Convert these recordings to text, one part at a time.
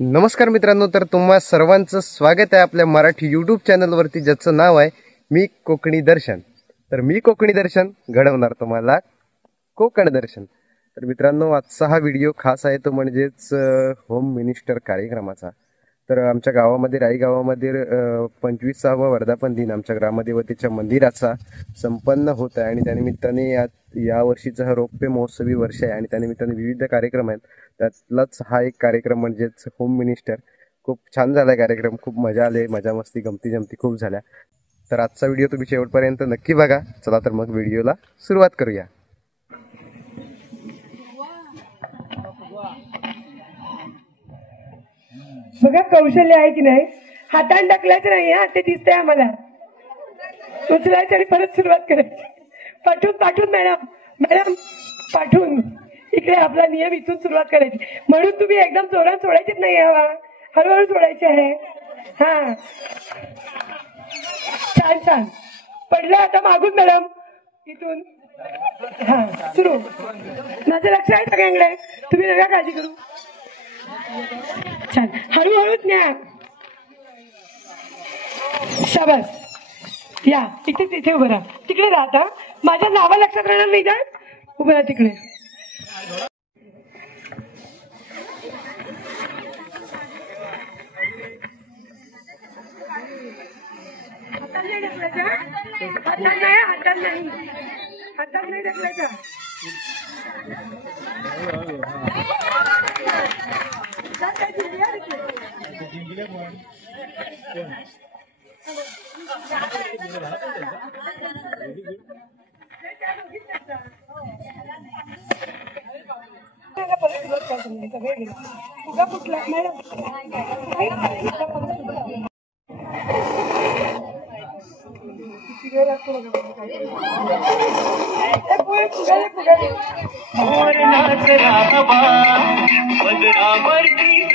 नमस्कार मित्रांनो, तर तुम्हा सर्वांचं स्वागत आहे आपल्या मराठी यूट्यूब चॅनलवरती, ज्याचं नाव आहे मी कोकणी दर्शन. तर मी कोकणी दर्शन घडवणार तुम्हाला कोकण दर्शन. तर मित्रांनो, आजचा हा व्हिडिओ खास आहे तो म्हणजेच होम मिनिस्टर कार्यक्रमाचा. तर आमच्या गावामध्ये राई गावामध्ये 25वा वर्धापन दिन आमच्या ग्रामदेवतेच्या मंदिराचा संपन्न होत आहे आणि त्यानिमित्ताने या वर्षीचा हा रौप्य महोत्सवी वर्ष आहे आणि त्यानिमित्ताने विविध कार्यक्रम आहेत. त्यातलाच हा एक कार्यक्रम म्हणजेच होम मिनिस्टर. खूप छान झाला कार्यक्रम, खूप मजा आली, मजा मस्ती गमती जमती खूप झाल्या. तर आजचा व्हिडिओ तुम्ही शेवटपर्यंत नक्की बघा. चला तर मग व्हिडिओला सुरुवात करूया. बघा कौशल्य आहे की नाही, हाताने टाकलायचं नाही हा, ते दिसतंय आम्हाला. उचलायचं आणि परत सुरुवात करायची. पाठवून मॅडम पाठवून इकडे आपला नियम इथून सुरुवात करायची. म्हणून तुम्ही एकदम जोरात सोडायचीच नाही, हवा हळूहळू सोडायची आहे. हा छान पडलं. आता मागून मॅडम इथून हा सुरू. माझं लक्ष आहे सगळ्यांकडे, तुम्ही नका काळजी करू. छान, हळूहळूच न्या. शाबास. या इथे उभं राहा. तिकडे राहता, माझ्या नावा लक्षात राहणार नाही का? उभं राहा तिकडे. हातात नाही ढकलायचा.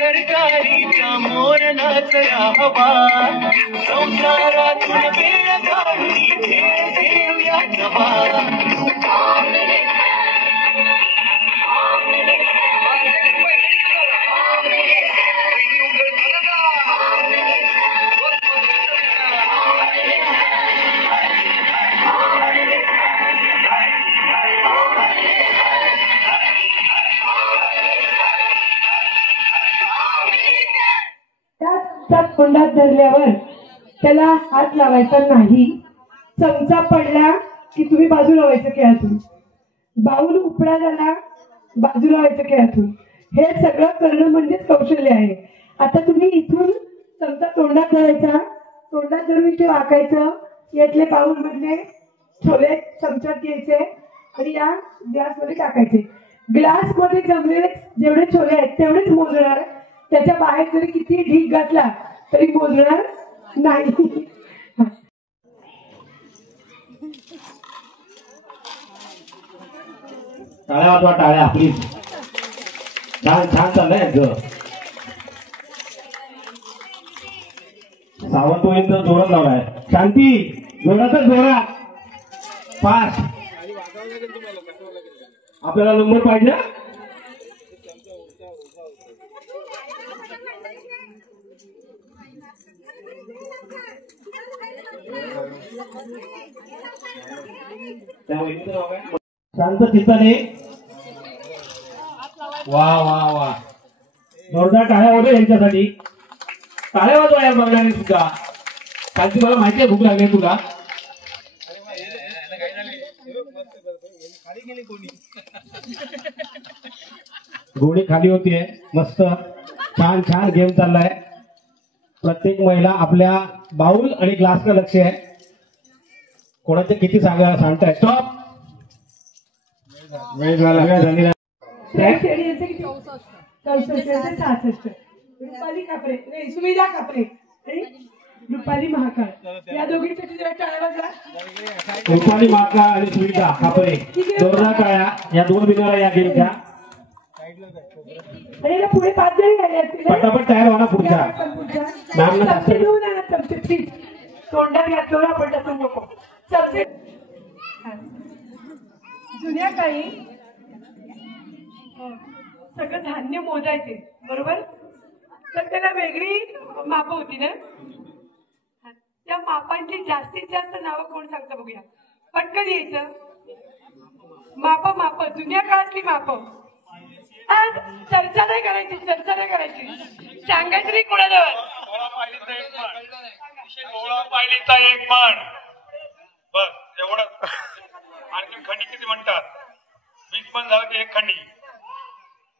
सरकारीच्या मोर नाचरा हवा संसारातून वेळ काढून घेऊया नवा. तोंडात धरल्यावर त्याला हात लावायचा नाही. चमचा पडला की तुम्ही बाजूला व्हायचं खेळातून. बाऊल उपडा झाला, बाजूला व्हायचं खेळातून. हे सगळं करणं म्हणजेच कौशल्य आहे. आता तुम्ही इथून चमचा तोंडात धरायचा, तोंडात धरून इथे वाकायचं. यातले बाऊल मधले छोले चमच्यात घ्यायचे आणि या ग्लास मध्ये टाकायचे. ग्लास मध्ये जमलेले जेवढे छोले आहेत तेवढेच मोजणार. त्याच्या बाहेर जरी किती ढीक घातला तरी मोजणार नाही. टाळ्या वाजवा, टाळ्या प्लीज. छान चाललंय. सावंतवाडीचा जोरात लावलाय. शांती, जोरात फास्ट. आपल्याला नंबर पाहिजे. शांत चित्ताने. वा जोरदार टाळ्या वगैरे यांच्यासाठी. टाळ्या वाजवा यार बघणारे सुद्धा. कालची मला माहिती आहे भूक लागली तुला. गोणी खाली होतीये. मस्त छान गेम चाललाय. प्रत्येक महिला आपल्या बाउल आणि ग्लासकडे लक्ष आहे. कोणाचे किती सांगताय. स्टॉप. वेळ झाला. 64. रुपाली कापरे, सुविधा कापरे, रुपाली महाकाळ, या दोघींसाठी जरा टाळ्या वाजवा. रुपाली महाकाळ आणि सुविधा कापरे, जोरदार टाळ्या या दोन विनर या गेमच्या. आणि पुढे 5 जणी झाले असतील. पटापट तयार व्हा ना पुढच्या. तोंडात घातलं आपण तसं नको. चमचे जुन्या काळी सगळं धान्य मोजायचे, बरोबर. तर वेळेला वेगळी माप होती ना. त्या मापांची जास्तीत जास्त नावं कोण सांगतं बघूया. पटकन यायचं. माप जुन्या काळातली माप. चर्चा नाही करायची, चर्चा नाही करायची. सांगायचं नाही कोणाजवळ. 16 पायलीचा एक म्हण. बस एवढं. आणखी खंडी किती म्हणतात? 20 म्हण झालं की एक खंडी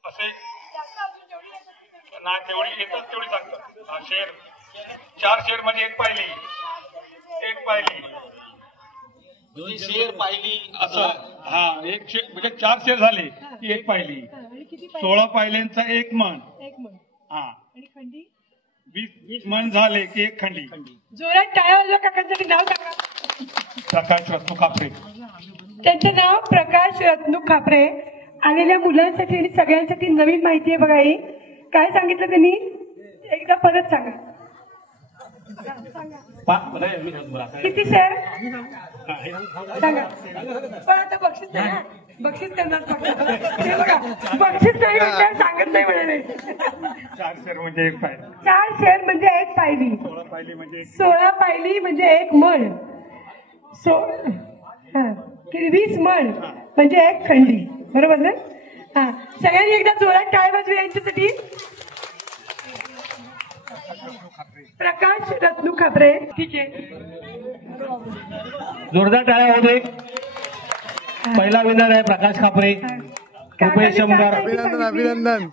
असे नाही. तेवढी येतात तेवढी सांगतात. शेर 4 शेर म्हणजे एक पायली. एक पायली 2 शेर पाहिली असं. हा एक शेर म्हणजे 4 शेर झाले की एक पायली. 16 पायल्यांचा एक मन. हा 20 मन झाले की एक खंडी. जोरात टाळ्या वाजवा. काकांसाठी नाव सांगा. प्रकाश रत्नू कापरे. त्यांचं नाव प्रकाश रत्नू खापरे. आलेल्या मुलांसाठी आणि सगळ्यांसाठी नवीन माहिती आहे बघा. ही काय सांगितलं त्यांनी एकदा परत सांगा. किती शेअर सांगा. पण आता बक्षीस नाही ना. बक्षीस करणार फक्त. हे बघा बक्षीस नाही म्हणजे सांगत नाही म्हणाले. 4 शेर म्हणजे एक पायली. 4 शेर म्हणजे एक पायली. 16 पायली म्हणजे 16 पायली म्हणजे एक मण. 20 मण म्हणजे एक खंडी. बरोबर ना. हा सगळ्यांनी एकदा जोरात टाळ्या वाजवी यांच्यासाठी. प्रकाश रत्नू खापरे. ठीक आहे. जोरदार टाळ्या होते. पहिला विनर आहे प्रकाश खापरे. रुपये 100. अभिनंदन अभिनंदन.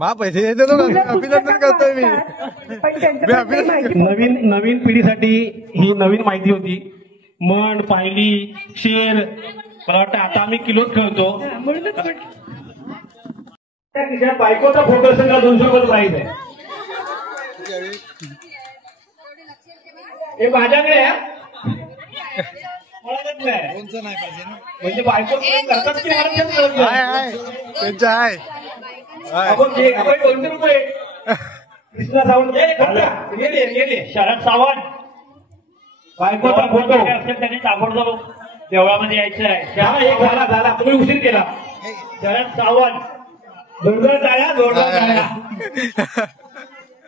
मा पैसे देतो तो का? अभिनंदन करतोय मी. पण त्यांच्याबद्दल माहिती नवीन पिढीसाठी ही नवीन माहिती होती. म्हण पायली शेर. मला वाटतं आता आम्ही किलोच खेळतो. म्हणूनच म्हटलं. त्या खिशात बायकोचा फोटो असेल का 200 रुपये प्राईज आहे. हे माझ्याकडे आहे. म्हणजे बायको करतात की त्यांच्या आहे. आपण 200 रुपये. कृष्णा सावंत गेले. शरद सावंत बायकोचा फोटो असेल त्यांनी ताबडतोब देवळामध्ये यायचं आहे. एक झाला तुम्ही उशीर केला. शरद सावंत. जोरदार टाळ्या.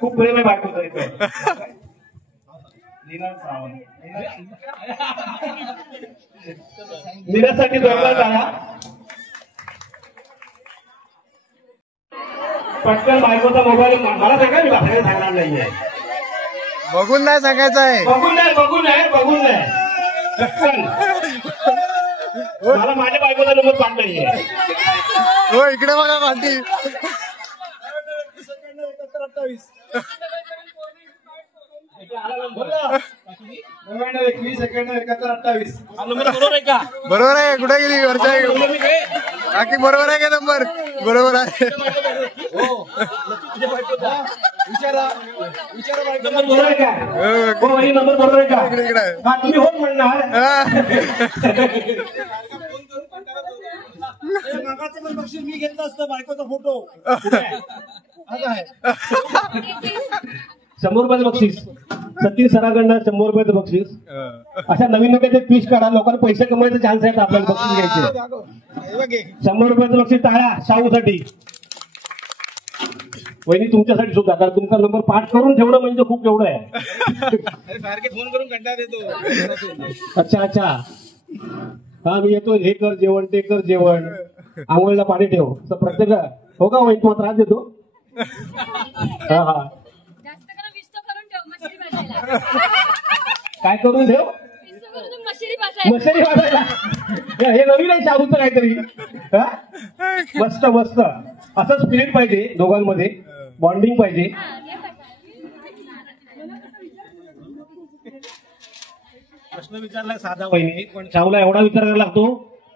खूप प्रेम आहे बायकोचं इथं. नीरजसाठी जोरदार टाळ्या. पटकन बायकोचा मोबाईल मला सांगा. मी बाहेर सांगणार नाहीये. बघून नाही सांगायचं आहे. बघून नाही. पटकन. मला माझ्या बायकोचा नंबर पाठ नाहीये. हो इकडे बघा पाठी. 91-71-28. हा नंबर बरोबर आहे का? बरोबर आहे. कुठे गेली वरच्या बाकी बरोबर आहे का नंबर? बरोबर आहे. नंबर बरोबर आहे का? हो ही नंबर बरोबर आहे का? इकडे हा तुम्ही हो म्हणणार. बक्षीस मी घेतलं असतं. बायकोचा फोटो 100 रुपयाचं बक्षीस. सतीश सराकडनं 100 रुपयाचं बक्षीस. अशा नवीन लोकांचे ट्विस्ट काढा. लोकांना पैसे कमवायचे चान्स आहेत. आपल्याला बक्षीस घ्यायचे. 100 रुपयाचं बक्षीस टाळा शाहूसाठी. वहिनी तुमच्यासाठी सुद्धा. कारण तुमचा नंबर पाठ करून ठेवणं म्हणजे खूप एवढं आहे. सारखे फोन करून कंटाळा देतो. अच्छा हा मी येतो. हे कर जेवण ते कर जेवण. आंघोळीला पाणी ठेव. प्रत्येक हो का वहिनी तुम्हाला त्रास देतो. हा काय करून ठेव. मशरी वाजायला. हे नवीन आहे शाहूचं काहीतरी. मस्त असं स्पिरिट पाहिजे दोघांमध्ये. बॉन्डिंग पाहिजे. प्रश्न विचारला साधा वहिनी. पण शाहूला एवढा विचार करायला लागतो.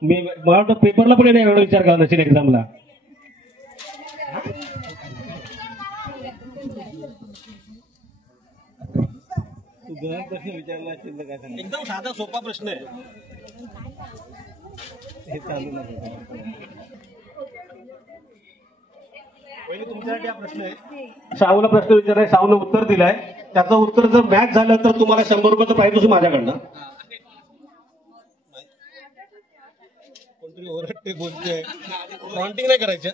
मला वाटतं पेपरला पण नाही एवढा विचार करायला नसेल एक्झामला. प्रश्न विचारला असेल तर काय सांग. एकदम साधा सोपा प्रश्न आहे. हे चालू नका. पहिले तुमच्यासाठी हा प्रश्न आहे. शाहूला प्रश्न विचारलाय. शाहूने उत्तर दिलाय. त्याचं उत्तर जर मॅच झालं तर तुम्हाला 100 रुपये तर पाहिजे माझ्याकडनं. कोणतरी ओरडते बोलते. फ्रॉन्टिंग नाही करायचं.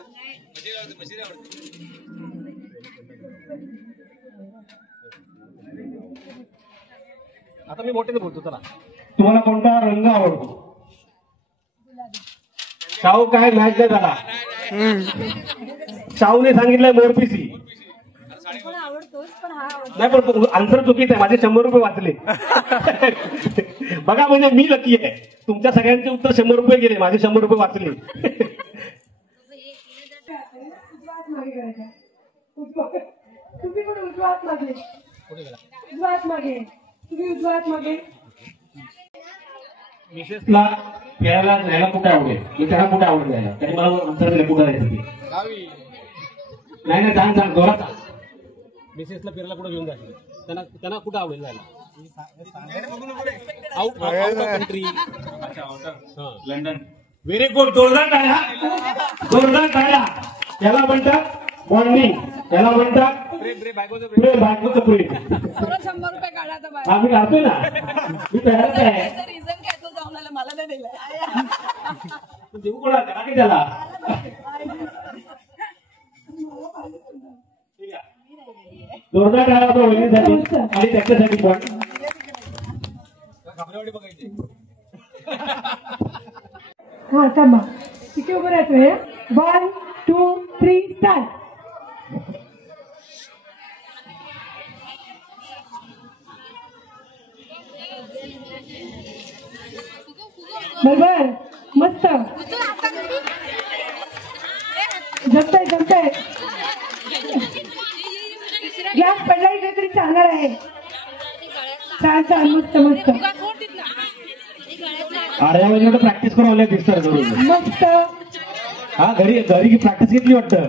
आता मी मोठ्याने बोलतो. चला, तुम्हाला कोणता रंग आवडतो? शाहू काय मॅच नाही झाला. शाहूने सांगितलंय मोरपिसी. नाही पण आन्सर चुकीच आहे. माझे 100 रुपये वाचले. बघा म्हणजे मी लकी आहे. तुमच्या सगळ्यांचे उत्तर 100 रुपये गेले, माझे 100 रुपये वाचले. तुम्ही पण उजवात मागे, उजवात मागे, तुम्ही उजवात मागे. मिसेसला फिरायला जायला कुठे आवडेल? मी त्यांना कुठे आवडेल जायला? त्यांनी मला आन्सर दिले कुठे जायचं ते. नाही सांग जोरात सांग. मिसेसला फिरायला कुठे घेऊन जायचं? त्यांना कुठे आवडेल जायला? Out of country. London. Very good. जोरदार टाळ्या, जोरदार टाळ्या. याला म्हणतात बॉन्डिंग, याला म्हणतात बायकोचं प्रेम. 100 रुपये काढा आता बाहेर. आम्ही काढतोय ना, मी तयारच आहे. रिझन काय तो जाऊन आला, मला नाही दिलं. देऊ कोणा त्याला की त्याला? जोरदार टाळा तो वहिनीसाठी आणि त्याच्यासाठी पण. हा थांबा, तिथे उभं राहतोय. 1 2 3 स्टार्ट. बरोबर, मस्त जमतंय जमतंय. ग्लास पडला इकडे तरी चालणार आहे. छान छान, मस्त मस्त आर्या वहिनीकडे प्रॅक्टिस करून दिसतात जरूर. मस्त. हा घरी प्रॅक्टिस घेतली वाटतं.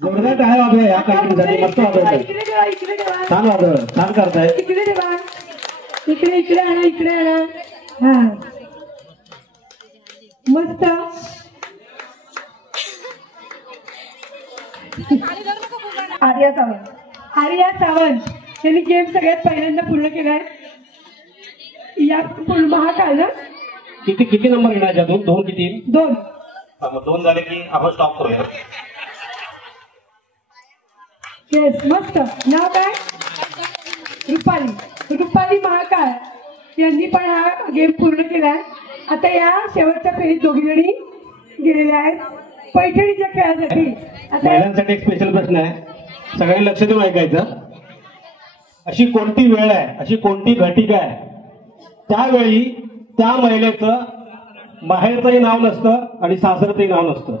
जोरदार टाळ्या वाजवा या काहीसाठी. मस्त वाजवताय, इकडे ठेवा, इकडे ठेवा, छान वाजव, छान करताय. इकडे ठेवा, इकडे इकडे आणा, इकडे आणा. हा मस्त. आर्या सावंत यांनी गेम सगळ्यात पहिल्यांदा पूर्ण केलाय. या महाकाल ना किती नंबर घेणार अजून? 2 किती? 2. 2 झाले की आपण स्टॉप करूया. येस, मस्त. नाव काय? रुपाली महाकाळ यांनी पण हा गेम पूर्ण केलाय. आता या शेवटच्या फेरीत दोघीजणी गेलेल्या आहेत पैठणीच्या खेळासाठी. आता महिलांसाठी एक स्पेशल प्रश्न आहे, सगळ्यांनी लक्ष देऊन ऐकायचं. अशी कोणती वेळ आहे, अशी कोणती घटिका आहे त्यावेळी त्या महिलेचं माहेरचंही नाव नसतं आणि सासरचंही नाव नसतं?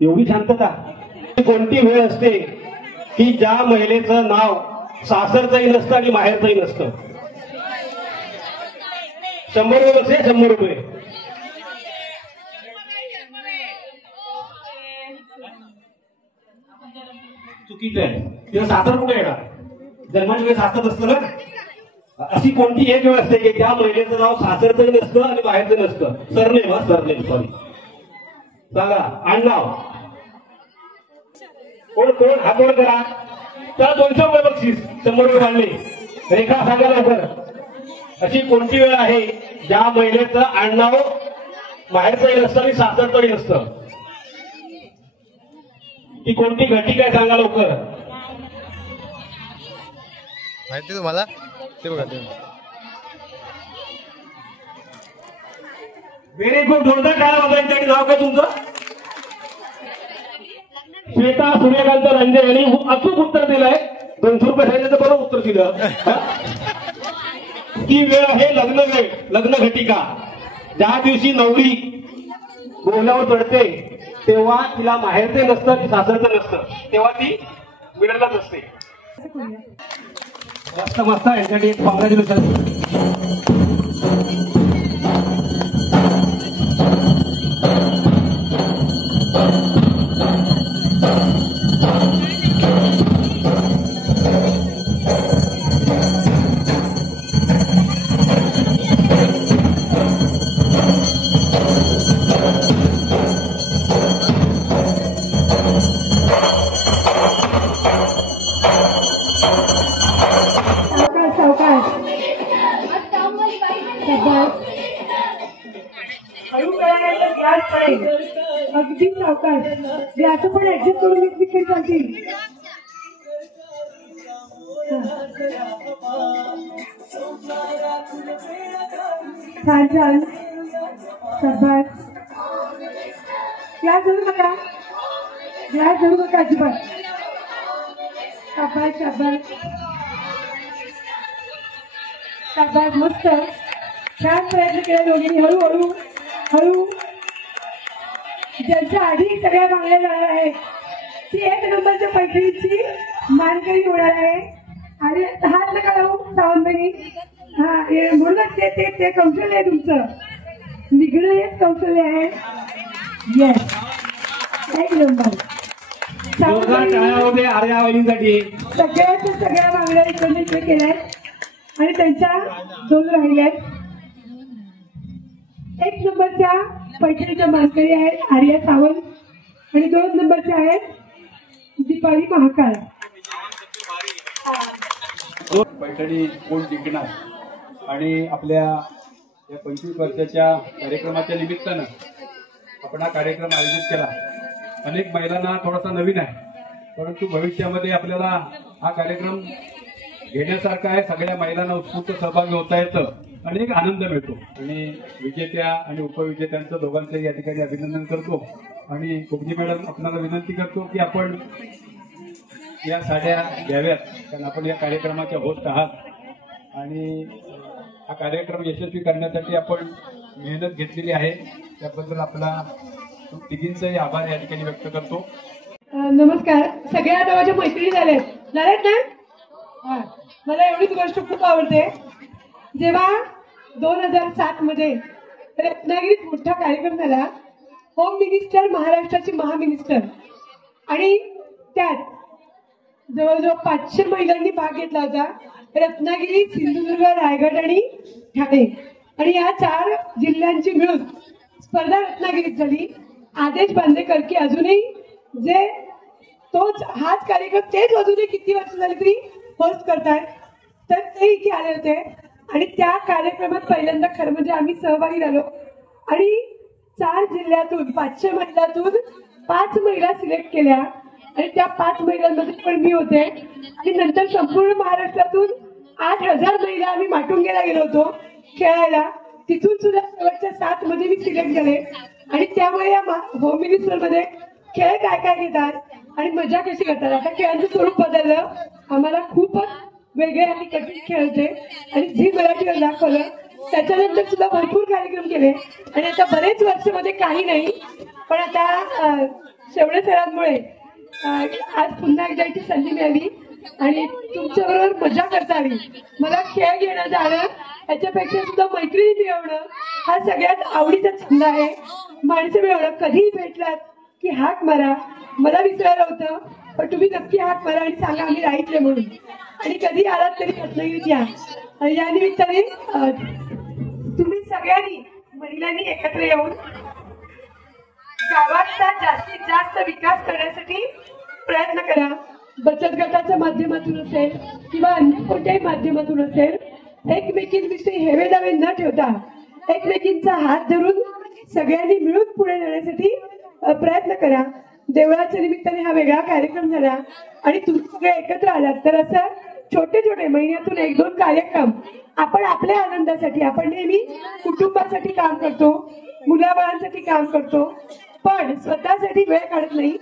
एवढी शांतता. कोणती वेळ असते की ज्या महिलेचं नाव सासरचंही नसतं आणि माहेरचंही नसतं? 100 रुपये बसले, 100 रुपये. चुकीचं आहे. तिला सासर कुठे येणार? जन्माच्या वेळेस सासर असतं ना. अशी कोणती एक वेळ असते की त्या महिलेचं नाव सासरचंही नसतं आणि बाहेरचं नसतं? सरनेम सॉरी सांगा. आडनाव कोण हात वर करा. त्याला 200 रुपये बक्षीस, 100 रुपये वाढले. रेखा सांगा लवकर. अशी कोणती वेळ आहे ज्या महिलेचं आडनाव बाहेरचंही नसतं आणि सासरचंही नसतं? ती कोणती घटिका आहे सांगा लवकर. माहिती तुम्हाला? ते बघा ते. Very good. जोरदार टाळ्या वाजवायच्या. आणि नाव काय तुमचं? श्वेता सूर्यकांत रांजे यांनी अचूक उत्तर दिलंय. 200 रुपये सांगितलं तर बरं उत्तर दिलं. ती वेळ आहे लग्न वेळ, लग्न घटिका. ज्या दिवशी नवरी बोलावर चढते तेव्हा तिला माहेरचं नसतं ती सासरचं नसतं, तेव्हा ती मिळतच असते. मस्त मस्त. यांच्यासाठी एक कॉंग्रॅच्युलेशन. अगदी सावकाश. असं पण ऍडजस्ट करून विकत चालतील. छान छान. शाबास. ग्लास धरू नका, ग्लास धरू नका अजिबात. शाबास शाबास शाबास. मस्त छान प्रयत्न केला दोघींनी. हळूहळू हळू. ज्यांच्या आधी सगळ्या मागण्या जाणार आहे ती 1 नंबरच्या पैठणीची मानकरी होणार आहे. आणि हात नका लावू सावंतबाई. हा म्हणूनच ते ते ते कौशल्य आहे तुमचं. निघणं हेच कौशल्य आहे. Yes 1 number. जोरदार टाळ्या होते आर्या वहिनींसाठी. सगळ्या मागण्या इकडे केल्या आणि त्यांच्या 2 राहिल्यात. 1 नंबरच्या पैठणीच्या मानकरी आहेत आर्या सावंत आणि 2 नंबरच्या आहेत दीपाली महाकाळ. पैठणी कोण जिंकणार आणि आपल्या या 25 वर्षाच्या कार्यक्रमाच्या निमित्तानं आपण हा कार्यक्रम आयोजित केला. अनेक महिलांना थोडासा नवीन आहे, परंतु भविष्यामध्ये आपल्याला हा कार्यक्रम घेण्यासारखा आहे. सगळ्या महिलांना उत्स्फूर्त सहभागी होता येतं आणि एक आनंद मिळतो. आणि विजेत्या आणि उपविजेत्यांचं दोघांचंही या ठिकाणी अभिनंदन करतो. आणि कोकणी मॅडम आपल्याला विनंती करतो की आपण या साड्या घ्याव्यात, कारण आपण या कार्यक्रमाच्या होस्ट आहात आणि हा कार्यक्रम यशस्वी करण्यासाठी आपण मेहनत घेतलेली आहे. त्याबद्दल आपला तिघींचाही आभार या ठिकाणी व्यक्त करतो. नमस्कार. सगळ्या आता माझ्या मैत्रिणी झाल्यात ना. हा मला एवढीच गोष्ट खूप आवडते. जेव्हा 2007 मध्ये रत्नागिरीत मोठा कार्यक्रम झाला, होम मिनिस्टर महाराष्ट्राची महामिनिस्टर, आणि त्यात जवळजवळ 500 महिलांनी भाग घेतला होता. रत्नागिरी, सिंधुदुर्ग, रायगड आणि ठाणे, आणि या 4 जिल्ह्यांची मिळून स्पर्धा रत्नागिरीत झाली. आदेश बांदेकर की अजूनही जे हाच कार्यक्रम तेच अजूनही किती वर्ष झाली तरी होस्ट करतात, तर ते इथे आले होते. आणि त्या कार्यक्रमात पहिल्यांदा खरं म्हणजे आम्ही सहभागी झालो. आणि 4 जिल्ह्यातून 500 महिलांतून 5 महिला सिलेक्ट केल्या आणि त्या 5 महिलांमध्ये पण मी होते. आणि नंतर संपूर्ण महाराष्ट्रातून 8,000 महिला आम्ही माटुंगेला गेलो होतो खेळायला. तिथून सुद्धा शेवटच्या 7 मध्ये मी सिलेक्ट झाले. आणि त्यामुळे या होम मिनिस्टर मध्ये खेळ काय काय घेतात आणि मजा कशी करतात. आता खेळांचं स्वरूप बदललं. आम्हाला खूपच वेगळे आणि कठीण खेळ होते आणि झी मराठीवर दाखवलं. त्याच्यानंतर सुद्धा भरपूर कार्यक्रम केले आणि आता बरेच वर्षामध्ये काही नाही, पण आता शेवळे सरांमुळे आज पुन्हा एकदा इथे संधी मिळाली आणि तुमच्याबरोबर मजा करता आली. मला खेळ घेणं जाणं याच्यापेक्षा सुद्धा मैत्रिणी मिळवणं हा सगळ्यात आवडीचा छंद आहे. माणसं मिळवणं, कधीही भेटलात की हाक मारा. मला विसरायला होतं, पण तुम्ही नक्की हाक मारा आणि सांगा आम्ही राहितले म्हणून. आणि कधी आलात तरी रत्नागिरीत या. या निमित्ताने तुम्ही सगळ्यांनी महिलांनी एकत्र येऊन गावाचा जास्तीत जास्त विकास करण्यासाठी प्रयत्न करा. बचत गटाच्या माध्यमातून असेल किंवा अन्य कोणत्याही माध्यमातून असेल, एकमेकींविषयी हेवेदावे न ठेवता एकमेकींचा हात धरून सगळ्यांनी मिळून पुढे जाण्यासाठी प्रयत्न करा. देवळाच्या निमित्ताने हा वेगळा कार्यक्रम झाला आणि तुम्ही सगळे एकत्र आलात, तर असं छोटे छोटे महिन्यातून 1-2 कार्यक्रम आपण आपल्या आनंदासाठी, आपण नेहमी कुटुंबासाठी काम करतो, मुलाबाळांसाठी काम करतो, पण स्वतःसाठी वेळ काढत नाही.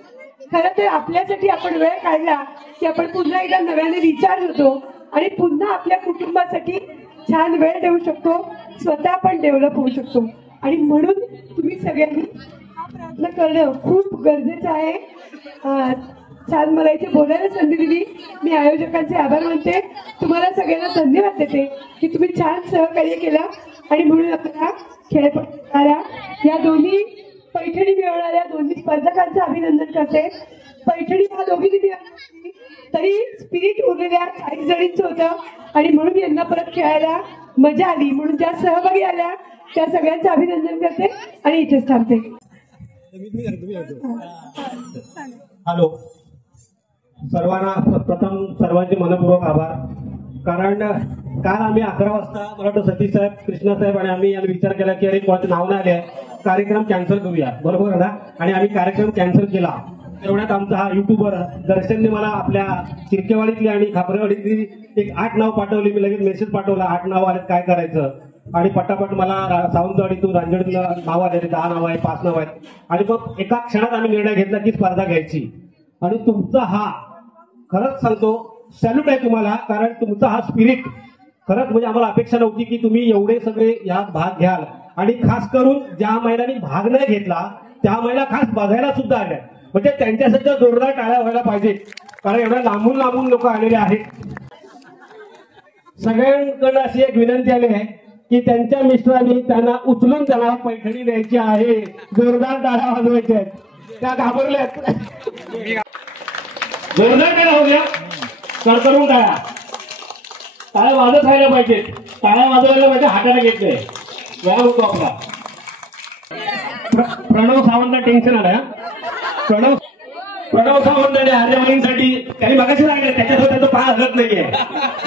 खरं तर आपल्यासाठी आपण वेळ काढला की आपण पुन्हा एकदा नव्याने रिचार्ज होतो आणि पुन्हा आपल्या कुटुंबासाठी छान वेळ देऊ शकतो, स्वतः पण डेव्हलप होऊ शकतो. आणि म्हणून तुम्ही सगळ्यांनी हा प्रयत्न करणं खूप गरजेचं आहे. छान मला इथे बोलायला संधी दिली. मी आयोजकांचे आभार मानते. तुम्हाला सगळ्यांना धन्यवाद देते की तुम्ही छान सहकार्य केलं आणि म्हणून आपल्याला खेळपट्ट्या या दोन्ही पैठणी मिळवणाऱ्या दोन्ही स्पर्धकांचं अभिनंदन करते. पैठणी हा दोघींनी मिळवली तरी स्पिरिट उरलेल्या 40 जणींचं होतं आणि म्हणून यांना परत खेळायला मजा आली. म्हणून ज्या सहभागी आल्या त्या सगळ्यांचं अभिनंदन करते आणि इथेच थांबते. हॅलो सर्वांना, प्रथम सर्वांचे मनपूर्वक आभार. कारण काल आम्ही 11 वाजता मला वाटतं सतीश साहेब, कृष्णा साहेब आणि आम्ही यांनी विचार केला की अरे कोणाचं नाव नाही आले, कार्यक्रम कॅन्सल करूया, बरोबर ना. आणि आम्ही कार्यक्रम कॅन्सल केला तेवढ्यात आमचा हा युट्यूबर दर्शनने मला आपल्या चिरकेवाडीतली आणि खापरेवाडीतली एक 8 नाव पाठवली. मी लगेच मेसेज पाठवला 8 नाव आले काय करायचं, आणि पटापट मला सावंतवाडीतून रांजणला नाव आले, 10 नाव आहे, 5 नाव आहेत. आणि मग एका क्षणात आम्ही निर्णय घेतला की स्पर्धा घ्यायची. आणि तुमचा हा खरंच सांगतो सॅल्यूट आहे तुम्हाला, कारण तुमचा हा स्पिरिट खरंच म्हणजे आम्हाला अपेक्षा नव्हती की तुम्ही एवढे सगळे यात भाग घ्याल. आणि खास करून ज्या महिलांनी भाग नाही घेतला त्या महिला खास बघायला सुद्धा आल्या, म्हणजे त्यांच्यासाठी जोरदार टाळ्या व्हायला पाहिजे, कारण एवढ्या लांबून लांबून लोक आलेले आहेत. सगळ्यांकडे अशी एक विनंती आली आहे की त्यांच्या मिस्टरांनी त्यांना उचलून त्यांना पैठणी द्यायची आहे, जोरदार टाळ्या वाजवायच्या आहेत. त्या घाबरल्यात. जोरदार टाळ्या होऊ द्या, कडकडून टाळ्या, टाळ्या वाजत राहिल्या पाहिजेत. टाळ्या वाजवायला पाहिजे, हाताला घेत नाही. व्यायाम होतो आपला. प्रणव सावंत टेन्शन आलं. प्रणव सावंत आर्यवाईंसाठी त्यांनी मगाशी लागले, त्याच्यासोबत त्यांचा पाय हलत नाहीये.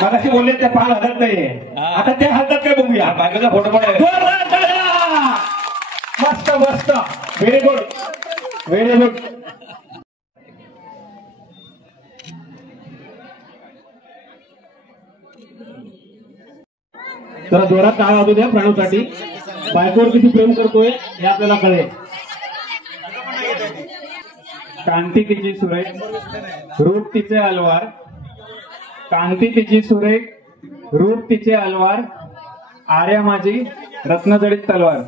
मगाशी बोलले त्या पाय हलत नाहीये, आता ते हलतात काय बघूया. बायकोचा फोटो पण मस्त मस्त, व्हेरी गुड व्हेरी गुड. जरा जोरात टाळ्या वाजू द्या प्रणवसाठी. बायकोवर किती प्रेम करतोय हे आपल्याला कळेल. कांती तिची सुरेख, रूप तिचे अलवार. कांती तिची सुरेख, रूप तिचे अलवार. आर्या माझी रत्नजडित तलवार.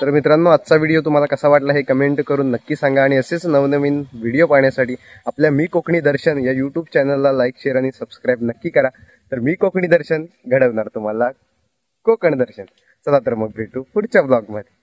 तर मित्रांनो, आजचा व्हिडिओ तुम्हाला कसा वाटला हे कमेंट करून नक्की सांगा. आणि असेच नवनवीन व्हिडिओ पाहण्यासाठी आपल्या मी कोकणी दर्शन या यूट्यूब चॅनलला लाईक, शेअर आणि सबस्क्राईब नक्की करा. तर मी कोकणी दर्शन घडवणार तुम्हाला कोकण दर्शन. चला तर मग भेटू पुढच्या ब्लॉगमध्ये.